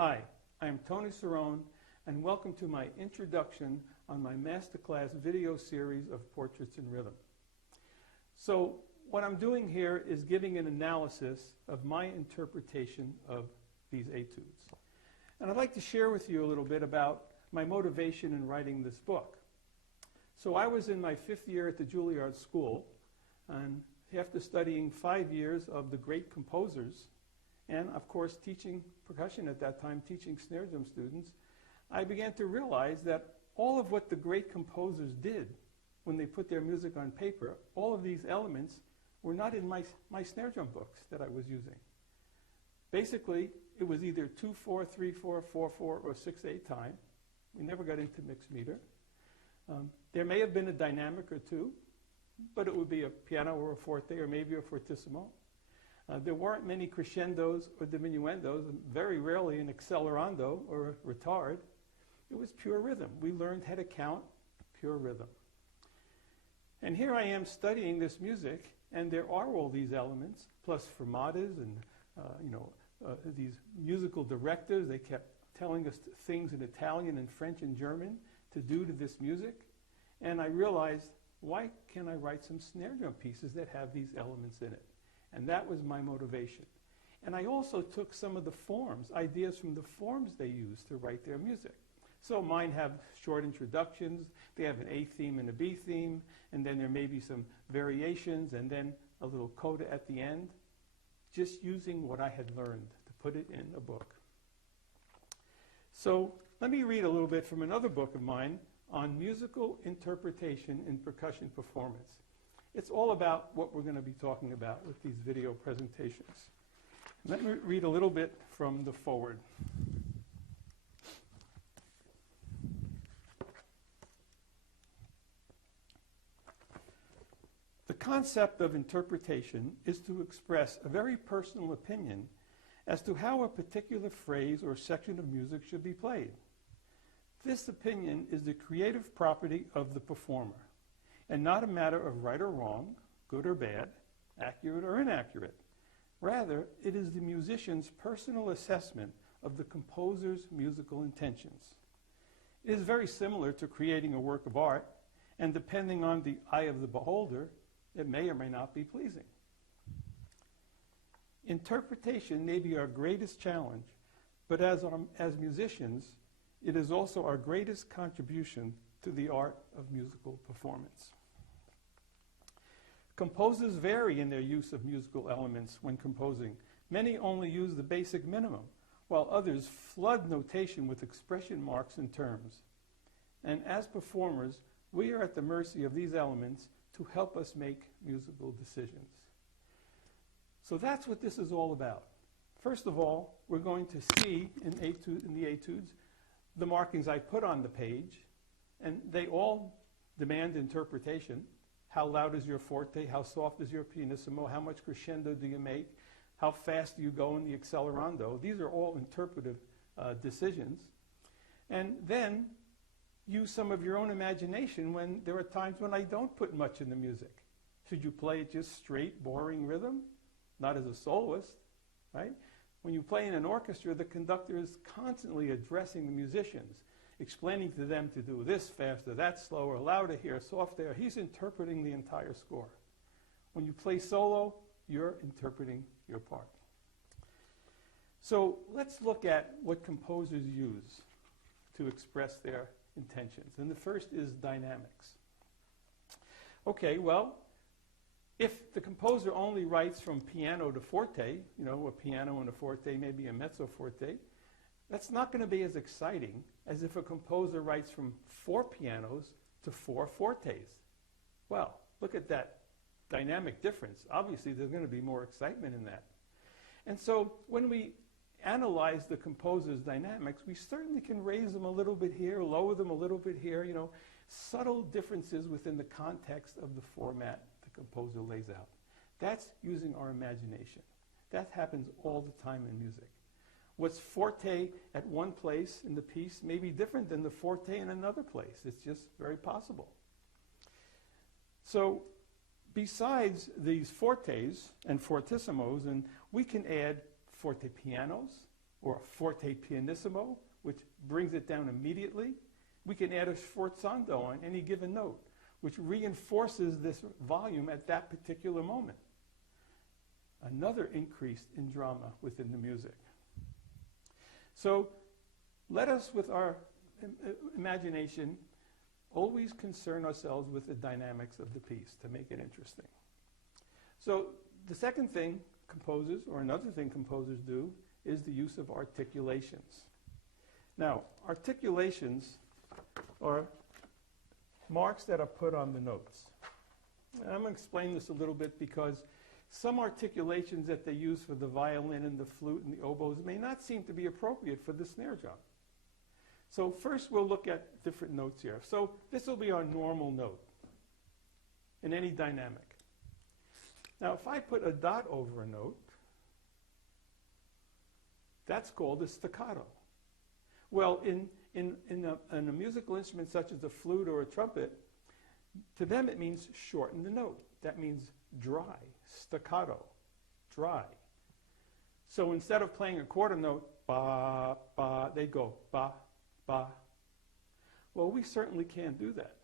Hi, I am Tony Cerrone, and welcome to my introduction on my masterclass video series of Portraits in Rhythm. So what I'm doing here is giving an analysis of my interpretation of these etudes. And I'd like to share with you a little bit about my motivation in writing this book. So I was in my 5th year at the Juilliard School, and after studying 5 years of the great composers, and of course teaching percussion at that time, teaching snare drum students, I began to realize that all of what the great composers did when they put their music on paper, all of these elements were not in my snare drum books that I was using. Basically, it was either 2/4, 3/4, 4/4, or 6/8 time. We never got into mixed meter. There may have been a dynamic or two, but it would be a piano or a forte or maybe a fortissimo. There weren't many crescendos or diminuendos, and very rarely an accelerando or a retard. It was pure rhythm. We learned how to count pure rhythm. And here I am studying this music, and there are all these elements, plus fermatas and these musical directives. They kept telling us things in Italian and French and German to do to this music. And I realized, why can't I write some snare drum pieces that have these elements in it? And that was my motivation. And I also took some of the forms, ideas from the forms they use to write their music. So mine have short introductions, they have an A theme and a B theme, and then there may be some variations, and then a little coda at the end, just using what I had learned to put it in a book. So let me read a little bit from another book of mine on musical interpretation in percussion performance. It's all about what we're going to be talking about with these video presentations. Let me read a little bit from the foreword. The concept of interpretation is to express a very personal opinion as to how a particular phrase or section of music should be played. This opinion is the creative property of the performer, and not a matter of right or wrong, good or bad, accurate or inaccurate. Rather, it is the musician's personal assessment of the composer's musical intentions. It is very similar to creating a work of art, and depending on the eye of the beholder, it may or may not be pleasing. Interpretation may be our greatest challenge, but as musicians, it is also our greatest contribution to the art of musical performance. Composers vary in their use of musical elements when composing. Many only use the basic minimum, while others flood notation with expression marks and terms. And as performers, we are at the mercy of these elements to help us make musical decisions. So that's what this is all about. First of all, we're going to see in the etudes the markings I put on the page, and they all demand interpretation. How loud is your forte? How soft is your pianissimo? How much crescendo do you make? How fast do you go in the accelerando? These are all interpretive decisions. And then use some of your own imagination when there are times when I don't put much in the music. Should you play it just straight, boring rhythm? Not as a soloist, right? When you play in an orchestra, the conductor is constantly addressing the musicians, explaining to them to do this faster, that slower, louder here, soft there. He's interpreting the entire score. When you play solo, you're interpreting your part. So let's look at what composers use to express their intentions. And the first is dynamics. Okay, well, if the composer only writes from piano to forte, a piano and a forte, maybe a mezzo forte, that's not going to be as exciting as if a composer writes from 4 pianos to 4 fortes. Well, look at that dynamic difference. Obviously, there's going to be more excitement in that. And so when we analyze the composer's dynamics, we certainly can raise them a little bit here, lower them a little bit here, subtle differences within the context of the format the composer lays out. That's using our imagination. That happens all the time in music. What's forte at one place in the piece may be different than the forte in another place. It's just very possible. So besides these fortes and fortissimos, and we can add forte pianos, or a forte pianissimo, which brings it down immediately. We can add a sforzando on any given note, which reinforces this volume at that particular moment. Another increase in drama within the music. So let us, with our imagination, always concern ourselves with the dynamics of the piece to make it interesting. So the second thing composers, or another thing composers do, is the use of articulations. Now, articulations are marks that are put on the notes. And I'm going to explain this a little bit because some articulations that they use for the violin and the flute and the oboes may not seem to be appropriate for the snare drum. So first we'll look at different notes here. So this will be our normal note in any dynamic. Now if I put a dot over a note, that's called a staccato. Well, in a musical instrument such as a flute or a trumpet, to them it means shorten the note. That means dry, staccato, dry. So instead of playing a quarter note, ba, ba, they go ba, ba. Well, we certainly can't do that.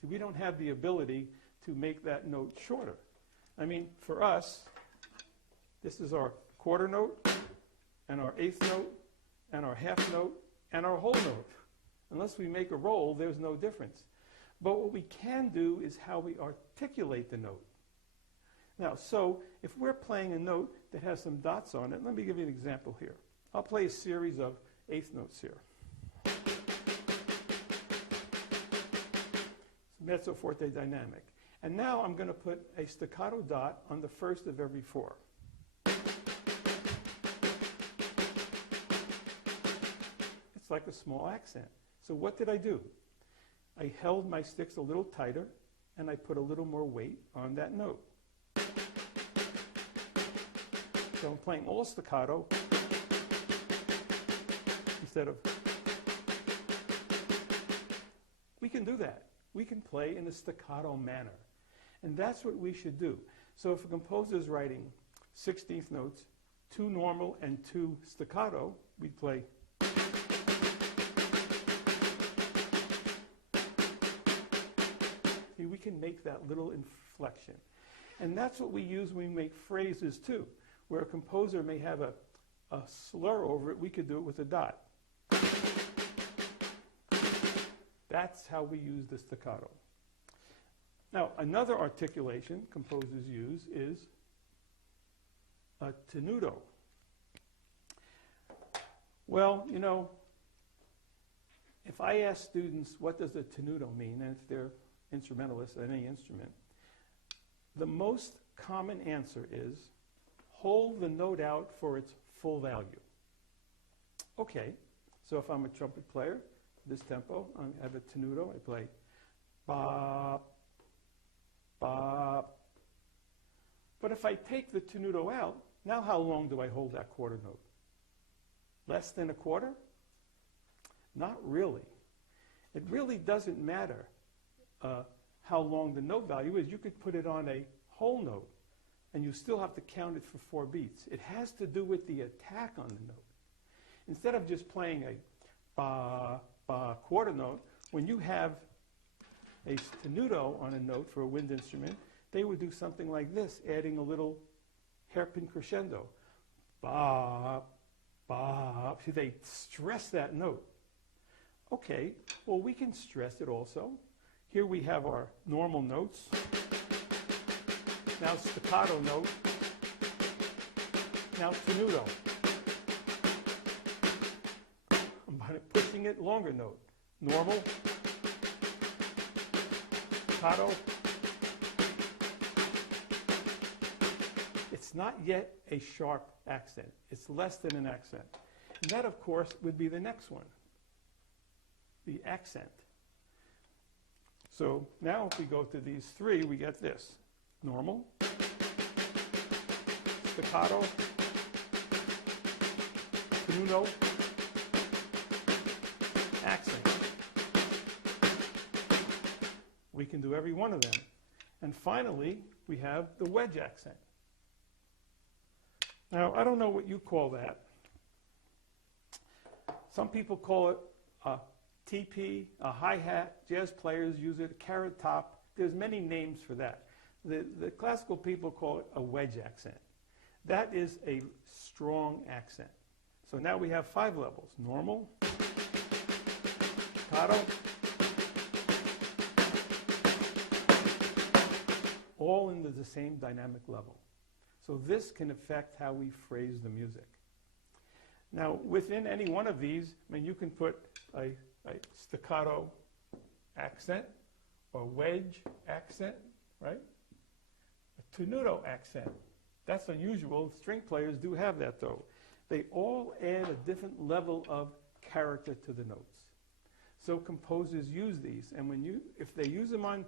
See, we don't have the ability to make that note shorter. I mean, for us, this is our quarter note, and our eighth note, and our half note, and our whole note. Unless we make a roll, there's no difference. But what we can do is how we articulate the note. Now, so if we're playing a note that has some dots on it, let me give you an example here. I'll play a series of eighth notes here. Mezzo forte dynamic. And now I'm going to put a staccato dot on the first of every four. It's like a small accent. So what did I do? I held my sticks a little tighter and I put a little more weight on that note. So I'm playing all staccato instead of... We can do that. We can play in a staccato manner. And that's what we should do. So if a composer is writing 16th notes, 2 normal and 2 staccato, we'd play. See, we can make that little inflection. And that's what we use when we make phrases too. Where a composer may have a slur over it, we could do it with a dot. That's how we use the staccato. Now, another articulation composers use is a tenuto. Well, you know, if I ask students what does a tenuto mean, and if they're instrumentalists at any instrument, the most common answer is hold the note out for its full value. Okay, so if I'm a trumpet player, this tempo, I have a tenuto, I play ba, ba. But if I take the tenuto out, now how long do I hold that quarter note? Less than a quarter? Not really. It really doesn't matter how long the note value is. You could put it on a whole note, and you still have to count it for 4 beats. It has to do with the attack on the note. Instead of just playing a ba, ba quarter note, when you have a tenuto on a note for a wind instrument, they would do something like this, adding a little hairpin crescendo. Ba, ba. See, they stress that note. Okay, well, we can stress it also. Here we have our normal notes. Now staccato note. Now tenuto. I'm pushing it, longer note. Normal. Staccato. It's not yet a sharp accent. It's less than an accent. And that, of course, would be the next one. The accent. So now if we go to these 3, we get this. Normal, staccato, tenuto, accent. We can do every one of them. And finally, we have the wedge accent. Now, I don't know what you call that, Some people call it a TP, a hi-hat. Jazz players use it, a carrot top. There's many names for that. The classical people call it a wedge accent. That is a strong accent. So now we have 5 levels: normal, staccato, all into the same dynamic level. So this can affect how we phrase the music. Now, within any one of these, I mean, you can put a staccato accent or wedge accent, right? A tenuto accent. That's unusual. String players do have that, though. They all add a different level of character to the notes. So composers use these, and if they use them on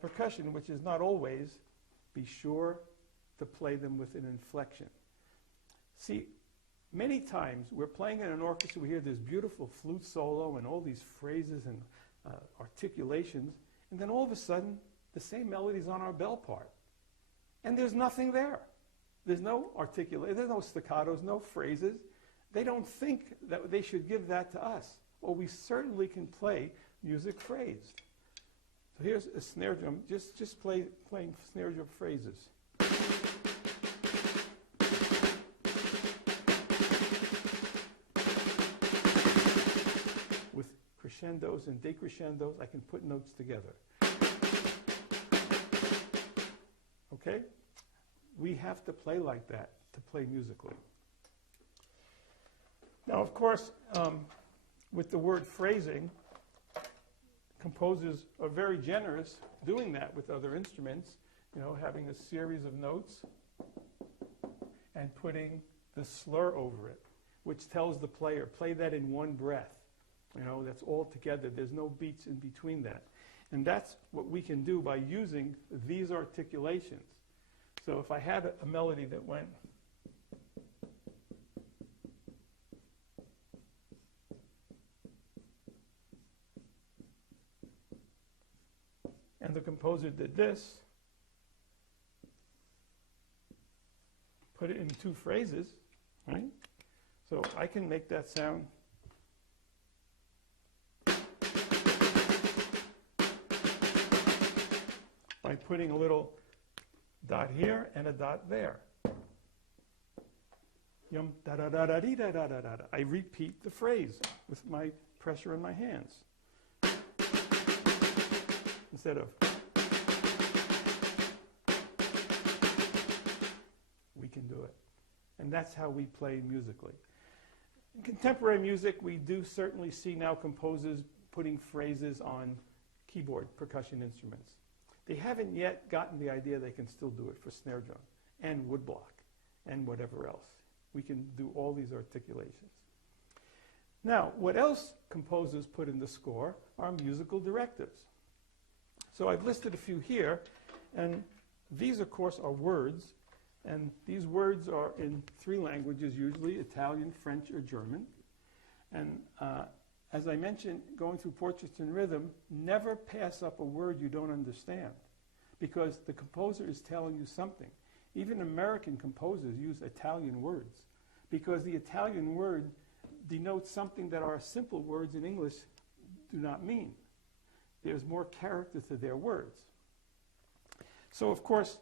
percussion, which is not always, be sure to play them with an inflection. See, many times we're playing in an orchestra, we hear this beautiful flute solo and all these phrases and articulations, and then all of a sudden the same melody's on our bell part. And there's nothing there. There's no articulation, there's no staccatos, no phrases. They don't think that they should give that to us. Well, we certainly can play music phrased. So here's a snare drum, just playing snare drum phrases. With crescendos and decrescendos, I can put notes together. Okay? We have to play like that to play musically. Now, of course, with the word phrasing, composers are very generous doing that with other instruments, you know, having a series of notes and putting the slur over it, which tells the player, play that in one breath. You know, that's all together. There's no beats in between that. And that's what we can do by using these articulations. So if I had a melody that went, and the composer did this, put it in 2 phrases, right? So I can make that sound. By putting a little dot here and a dot there. Yum da da da da dee da da da da. I repeat the phrase with my pressure in my hands. Instead of, we can do it. And that's how we play musically. In contemporary music, we do certainly see now composers putting phrases on keyboard percussion instruments. They haven't yet gotten the idea they can still do it for snare drum and woodblock and whatever else. We can do all these articulations. Now, what else composers put in the score are musical directives. So I've listed a few here, and these, of course, are words, and these words are in 3 languages usually, Italian, French, or German. And as I mentioned, going through Portraits in Rhythm, never pass up a word you don't understand, because the composer is telling you something. Even American composers use Italian words, because the Italian word denotes something that our simple words in English do not mean. There's more character to their words. So, of course,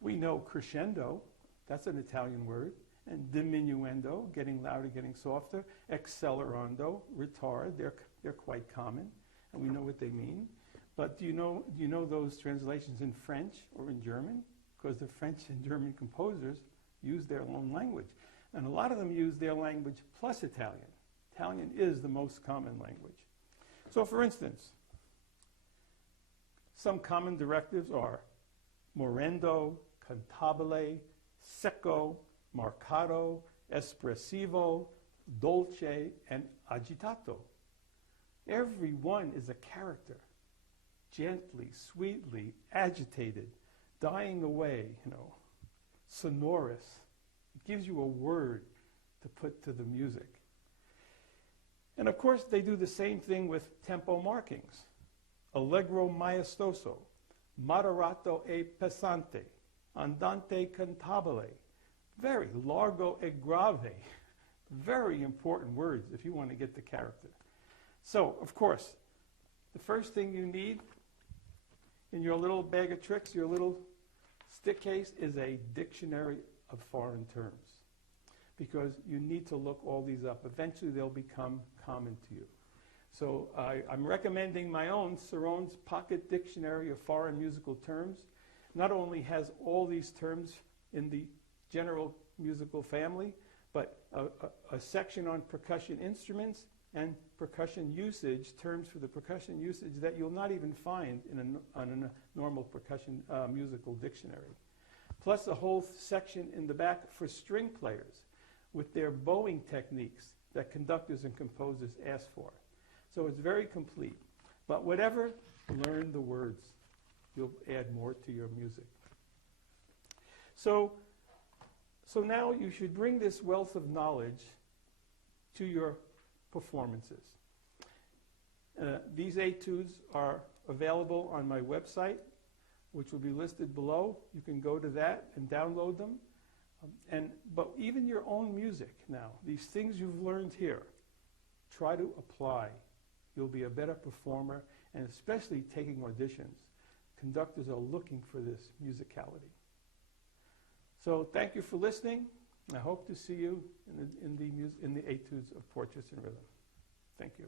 we know crescendo, that's an Italian word, and diminuendo, getting louder, getting softer, accelerando, retard, they're quite common, and we know what they mean. But do you know those translations in French or in German? Because the French and German composers use their own language. And a lot of them use their language plus Italian. Italian is the most common language. So, for instance, some common directives are morendo, cantabile, secco, marcato, espressivo, dolce, and agitato. Every one is a character. Gently, sweetly, agitated, dying away, sonorous. It gives you a word to put to the music. And of course, they do the same thing with tempo markings. Allegro maestoso, moderato e pesante, andante cantabile, very largo e grave, Very important words if you want to get the character. So, of course, the first thing you need in your little bag of tricks, your little stick case, is a dictionary of foreign terms, because you need to look all these up. Eventually they'll become common to you. So I'm recommending my own Cerrone's Pocket Dictionary of Foreign Musical Terms. Not only has all these terms in the general musical family, but a section on percussion instruments and percussion usage, terms for the percussion usage that you'll not even find in a normal percussion musical dictionary. Plus a whole section in the back for string players with their bowing techniques that conductors and composers ask for. So it's very complete. But whatever, learn the words. You'll add more to your music. So now you should bring this wealth of knowledge to your performances. These etudes are available on my website, which will be listed below. You can go to that and download them. But even your own music now, these things you've learned here, try to apply. You'll be a better performer, and especially taking auditions. Conductors are looking for this musicality. So thank you for listening. I hope to see you in the Etudes of Portraits in Rhythm. Thank you.